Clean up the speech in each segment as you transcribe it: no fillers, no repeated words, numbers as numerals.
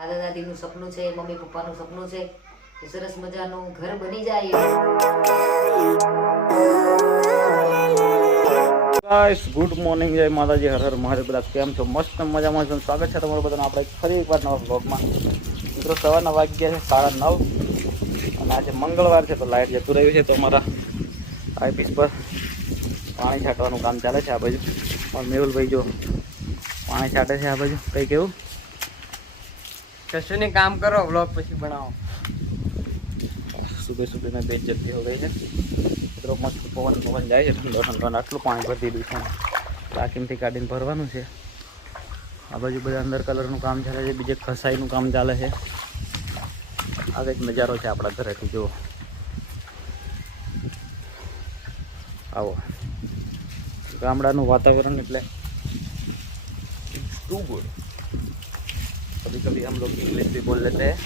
દાદા દાદીનું સપનું છે, મમ્મી પપ્પાનું સપનું છે કે સરસ મજાનું ઘર બની જાય. ગાઈસ ગુડ મોર્નિંગ, જય માતાજી, હર હર મહાદેવ. બધા કેમ છો? મસ્ત મજામાં છો? સ્વાગત છે તમારું બધાનું આપણે ફરી એકવાર નવા બ્લોગમાં. મિત્રો સવારના વાગ્યા છે 9:30 અને આજે મંગળવાર છે તો લાઇટ જતું રહ્યું છે તો અમારા આઈપીસ પર પાણી છાંટવાનું કામ ચાલે છે. આ બાજુ પણ મેહુલભાઈ જો પાણી છાંટે છે. આ બાજુ કંઈ કેવું કશું કામ કરો, વ્લોગ પછી બનાવો. સુબહ સુબહ મેં બેચ જલ્દી હો ગઈ છે મિત્રો. મસ્ત પવન જાય છે, ઠંડો ઠંડો. આટલું પાણી ભરી દીધું છે, ટાંકીમાંથી કાઢીને ભરવાનું છે. આ બાજુ બધા અંદર કલરનું કામ ચાલે છે, બીજે ખસાઈનું કામ ચાલે છે. આ કંઈક નજારો છે આપણા ઘરેથી. જુઓ, આવો ગામડાનું વાતાવરણ એટલે टू गुड. कभी कभी हम लोग इंग्लिश भी बोल लेते हैं.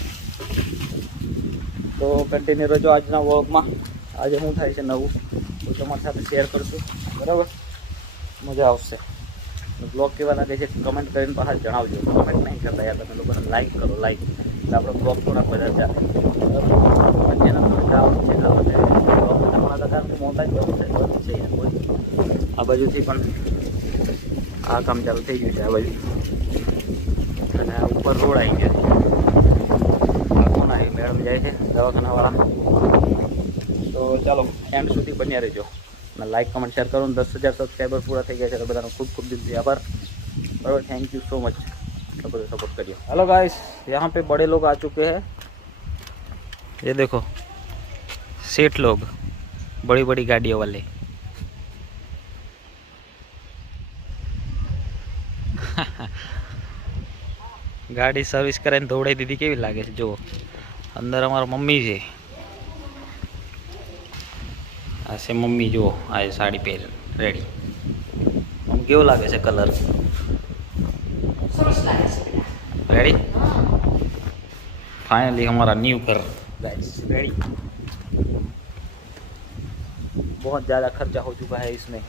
તો કન્ટિન્યુ રહેજો આજના વ્લોગમાં. આજે શું થાય છે નવું તો તમારી સાથે શેર કરશું, બરાબર? મજા આવશે. બ્લોગ કેવા લાગે છે કમેન્ટ કરીને પાછા જણાવજો. કમેન્ટ નહીં કરતા યાર તમે લોકોને, લાઈક કરો, લાઈક એટલે આપણો બ્લોગ થોડા બધા ચાલે. આ બાજુથી પણ આ કામ ચાલુ થઈ ગયું છે. આ બાજુ અને આ ઉપર રોડ આવી ગયા છે. કોણ આવી મેડમ જાય છે દવાખાનાવાળા. તો ચાલો એન્ડ સુધી બન્યા રહેજો અને લાઈક કમેન્ટ શેર કરો. 10,000 સબસ્ક્રાઈબર પૂરા થઈ ગયા છે તો બધાનો ખૂબ ખૂબ દિલથી આભાર, बराबर. Thank you so much. सबको सपोर्ट करिए. हेलो गाइस, यहाँ पे बड़े लोग आ चुके हैं. ये देखो सेठ लोग, बड़ी बड़ी गाड़ियों वाले. ગાડી સર્વિસ કરીને દોડાઈ દીધી. કેવી લાગે છે જો. અંદર અમારા મમ્મી છે. આ છે મમ્મી. જુઓ, આ સાડી પહેર રેડી. આમ કેવો લાગે છે કલર? સરસ લાગે છે. रेडी. फाइनली हमारा न्यू घर गाइस रेडी. बहुत ज़्यादा खर्चा हो चुका है इसमें.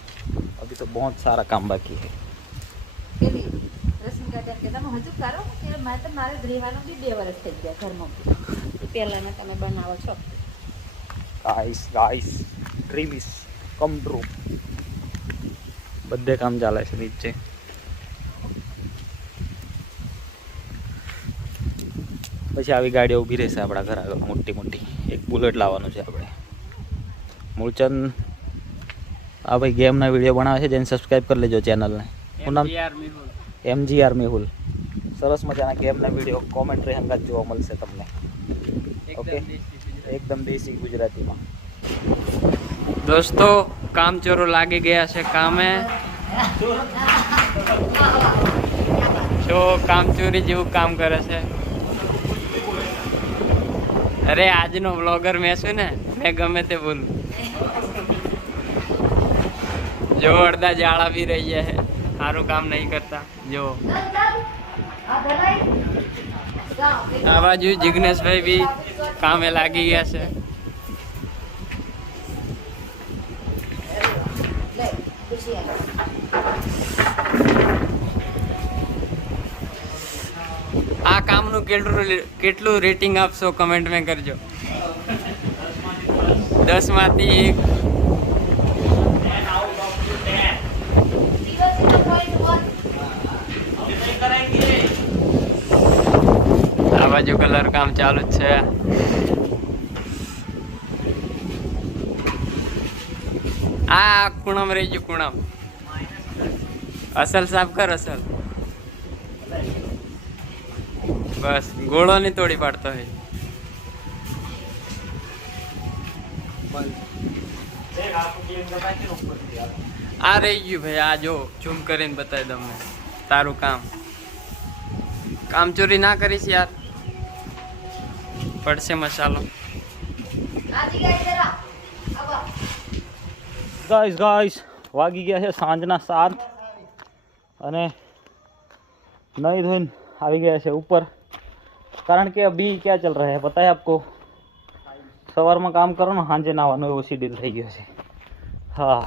अभी तो बहुत सारा काम बाकी है. પેલી રશ્મિકા બેન કે તમે હજુ કરો કે મેં તો મારે રહેવાનું બી 2 વર્ષ થઈ ગયા ઘરમાં. પહેલાના તમે બનાવો છો. Guys dream is come true. બધે કામ ચાલે છે નીચે. પછી આવી ગાડીઓ ઊભી રહેશે આપણા ઘર આગળ મોટી મોટી. એક બુલેટ લાવવાનું છે આપણે. મૂળચંદ આ ભાઈ ગેમના વિડીયો બનાવે છે, જેને સબસ્ક્રાઈબ કરી લેજો ચેનલને. શું નામ? MGR મેહુલ. સરસ મજાના ગેમના વિડીયો કોમેન્ટ્રી હંગાત જોવા મળશે તમને. ઓકે, એકદમ દેશી ગુજરાતીમાં. દોસ્તો કામચોરો લાગી ગયા છે કામે. જો કામચોરી જેવું કામ કરે છે. અરે આજનો વ્લોગર મેં છું ને, મેં ગમે તે બોલું. જો અડધા જાળા બી રહી ગયા છે, સારું કામ નહીં કરતા. જો આ બાજુ જિગ્નેશભાઈ બી કામે લાગી ગયા છે. આ કામનું કેટલું રેટિંગ આપશો કમેન્ટ માં કરજો. 10 માંથી 1. આ બાજુ કલર કામ ચાલુ જ છે. આ કુણમ રહી ગયું, કુણમ. અસલ સાફ કર, અસલ. બસ ગોળો ની તોડી પાડતો હોય. આ રહી ગયું ભાઈ. આ જો ઝૂમ કરીને બતાવી દઉં મેં તારું કામ. કામ ચોરી ના કરીશ યાર, પડશે મસાલો. ગાઈસ વાગી ગયા છે સાંજના 7 અને नहीं धोइन આવી ગયા છે ઉપર. કારણ કે અભી क्या चल रहा है पता है आपको? સવારમાં કામ કરો ને સાંજે નાવાનું એવો શેડ્યુલ થઈ ગયો છે. હા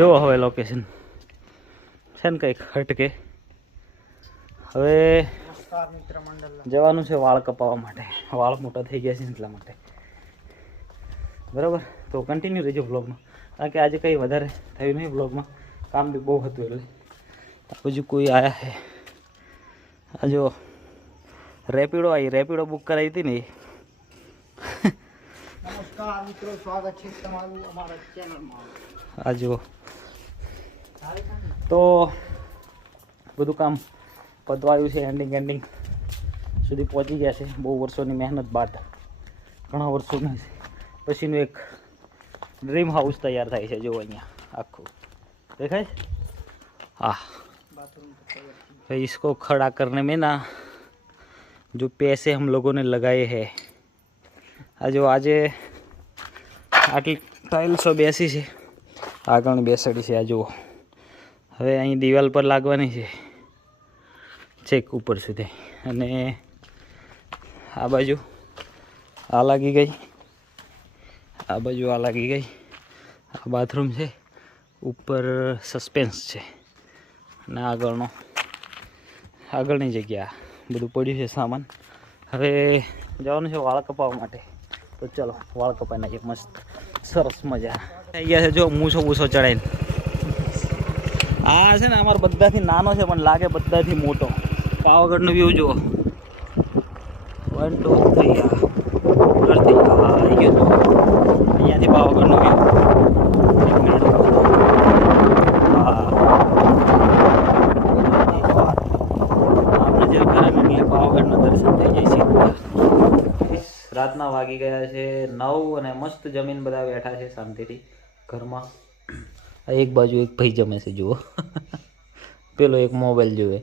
જો હવે લોકેશન છે ને કંઈક હટકે. હવે જવાનું છે વાળ કપાવવા માટે. વાળ મોટા થઈ ગયા છે એટલા માટે. બરાબર, તો કન્ટિન્યુ રહેજો બ્લોગમાં, કારણ કે આજે કંઈ વધારે થયું નહીં બ્લોગમાં, કામ બી બહુ હતું એટલે. બીજું કોઈ આયા છે આ જો રેપિડો આવી, રેપિડો બુક કરાવી હતી ને. નમસ્કાર મિત્રો, સ્વાગત છે તમારું અમારા ચેનલમાં. આ જુઓ, તો બધું કામ પતવાયું છે, એન્ડિંગ સુધી પહોંચી ગયા છે. બહુ વર્ષોની મહેનત બાદ, ઘણા વર્ષોની પછીનું એક ડ્રીમ હાઉસ તૈયાર થાય છે. જો અહીંયા આખું દેખાય. હા, इसको खड़ा करने में ना जो पैसे हम लोगों ने लगाए हैं, આ જો આજે આટલી ટાઇલ્સો બેસી છે, આગળની બેસડી છે. આ જુઓ, હવે અહીં દિવાલ પર લાગવાની છે છેક ઉપર સુધી. અને આ બાજુ આ લાગી ગઈ, આ બાજુ આ લાગી ગઈ. આ બાથરૂમ છે, ઉપર સસ્પેન્સ છે, અને આગળની જગ્યા બધું પડ્યું છે સામાન. હવે જવાનું છે વાળ કપાવવા માટે. તો ચલો વાળ કપાઈ નાખીએ મસ્ત સરસ મજા થઈ ગયા છે. જો મૂછો બૂછો ચડાવીને. આ છે ને અમારા બધાથી નાનો છે પણ લાગે બધાથી મોટો. પાવાગઢનો વ્યૂ જુઓ. 1 2 3 ઘરથી આવી ગયો. અહીંયાથી પાવાગઢનો વ્યૂ. પાવાગઢના દર્શન થઈ જાય છે. રાતના વાગી ગયા છે 9 અને મસ્ત જમીન બધા બેઠા છે શાંતિથી ઘરમાં. એક બાજુ એક ભાઈ જમે છે જુઓ. પેલો એક મોબાઈલ જોવે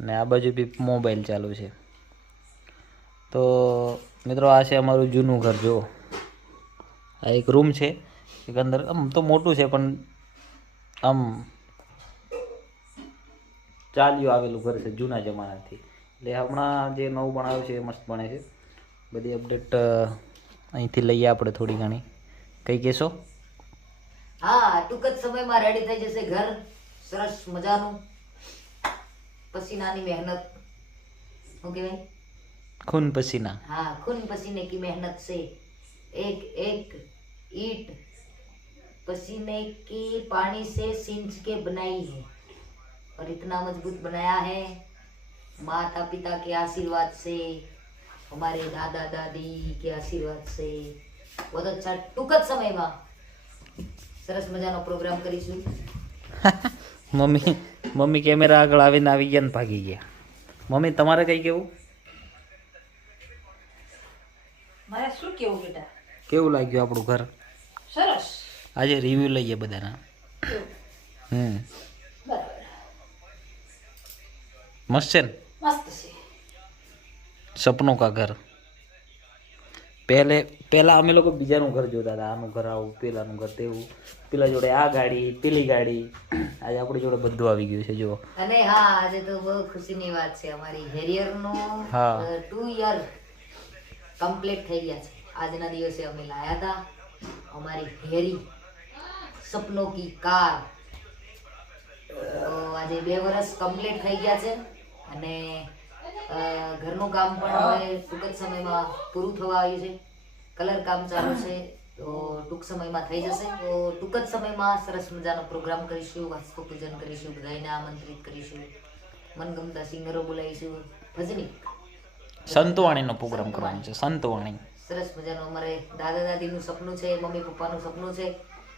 અને આ બાજુ બી મોબાઈલ ચાલુ છે. તો મિત્રો આ છે અમારું જૂનું ઘર. જુઓ, આ એક રૂમ છે, એક અંદર આમ તો મોટું છે પણ આમ ચાલ્યું આવેલું ઘર છે જૂના જમાનાથી. એટલે હમણાં જે નવું બનાવ્યું છે એ મસ્ત બને છે. બધી અપડેટ અહીંથી લઈએ આપણે થોડી ઘણી. કઈ કહેશો? હા, ટૂંક જ સમયમાં રેડી થઈ જશે ઘર સરસ મજાનું. પસીનાની મહેનત, શું કહેવાય? ખૂન પસીના. हाँ, खून पसीने की मेहनत से एक एक ईंट पसीने की पानी से सींच के बनाई है और इतना मजबूत बनाया है माता पिता के आशीर्वाद से, हमारे दादा दादी के आशीर्वाद से. बहुत अच्छा. टूंक જ સમયમાં સરસ મજાનો પ્રોગ્રામ કરીશું. મમ્મી કેમેરા આગળ આવીને આવી ગયા ને ભાગી ગયા. મમ્મી તમારે કઈ કેવું? મારે શું કેવું બેટા? કેવું લાગ્યું આપણું ઘર? સરસ. આજે રિવ્યુ લઈએ બધાના. બરાબર, મસ્ત છે ને? મસ્ત છે. સપનું કા ઘર. પહેલા અમે લોકો બીજાનું ઘર જોતા હતા. આનું ઘર આવું, પેલાનું ઘર તેવું, પેલા જોડે આ ગાડી, પેલી ગાડી. આજે આપણી જોડે બધું આવી ગયું છે. જુઓ. અને હા, આજે તો બહુ ખુશીની વાત છે. અમારી હેરિયરનું 2 યર કમ્પ્લીટ થઈ ગયા છે. આજના દિવસે અમે લાયા હતા અમારી હેરી સપનો કી કાર. તો આજે 2 વર્ષ કમ્પ્લીટ થઈ ગયા છે અને ઘરનું કામ પણ હવે ટૂંક જ સમયમાં પૂરું થવા આવ્યું છે. કલર કામ ચાલુ છે, તો ટૂંક સમયમાં થઈ જશે. તો ટૂંક જ સમયમાં સરસ મજાનો પ્રોગ્રામ કરીશું, વાસ્તુ પૂજન કરીશું, બધાને આમંત્રિત કરીશું, મનગમતા સિંગરો બોલાવીશું, ભજની સંતવાણીનો પ્રોગ્રામ કરવાનો છે. સંતવાણી સરસ મજાનું અમારે દાદા દાદીનું સપનું છે, મમ્મી પપ્પાનું સપનું છે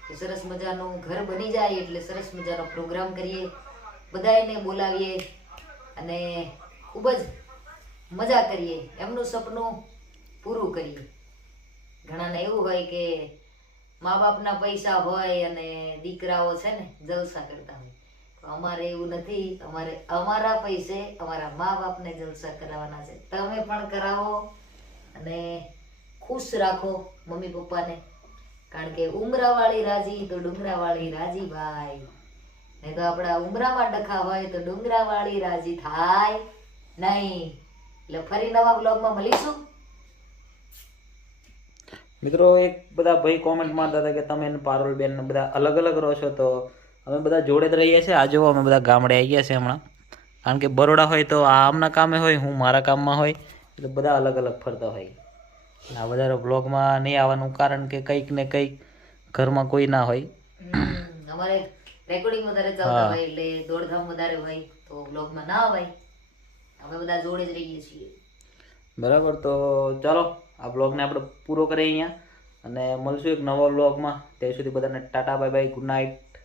કે સરસ મજાનું ઘર બની જાય એટલે સરસ મજાનો પ્રોગ્રામ કરીએ, બધાને બોલાવીએ અને ખૂબ જ મજા કરીએ, એમનું સપનું પૂરું કરીએ. ઘણાને એવું હોય કે મા બાપના પૈસા હોય અને દીકરાઓ છે ને જલસા કરતા હોય. અમારે એવું નથી. અમારે અમારા પૈસે અમારા મા બાપને જલસા કરાવવાના છે. તમે પણ કરાવો અને ખુશ રાખો મમ્મી પપ્પાને, કારણ કે ઉમરાવાળી રાજી તો ડુંગરાવાળી રાજી ભાઈ. નહીં તો આપણા ઉમરામાં ડખા હોય તો ડુંગરાવાળી રાજી થાય નહીં. એટલે ફરી નવા બ્લોગમાં મળીશું. મિત્રો, એક બધા ભાઈ કોમેન્ટ મારતા હતા કે તમે પારુલ બેન બધા અલગ અલગ રહો છો. તો અમે બધા જોડે જ રહીએ છીએ. આ જો અમે બધા ગામડે આવી ગયા છે હમણાં. કારણ કે બરોડા હોય તો આ આમના કામે હોય, હું મારા કામમાં હોય, એટલે બધા અલગ અલગ ફરતા હોય. આ વધારે બ્લોગમાં નહીં આવવાનું કારણ કે કંઈક ને કંઈક ઘરમાં કોઈ ના હોય. અમારે રેકોર્ડિંગ વધારે ચાલતા હોય એટલે દોડધામ વધારે હોય તો બ્લોગમાં ના અવાય. અમે બધા જોડે જ રહીએ છીએ. બરાબર, તો ચાલો આ બ્લોગને આપણે પૂરો કરીએ અહીંયા અને મળશું એક નવા બ્લોગમાં. ત્યાં સુધી બધાને Tata bye bye, good night.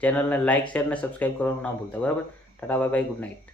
ચેનલને લાઇક શેર ને સબસ્ક્રાઈબ કરવાનું ના ભૂલતા. બરાબર, Tata bye bye, good night.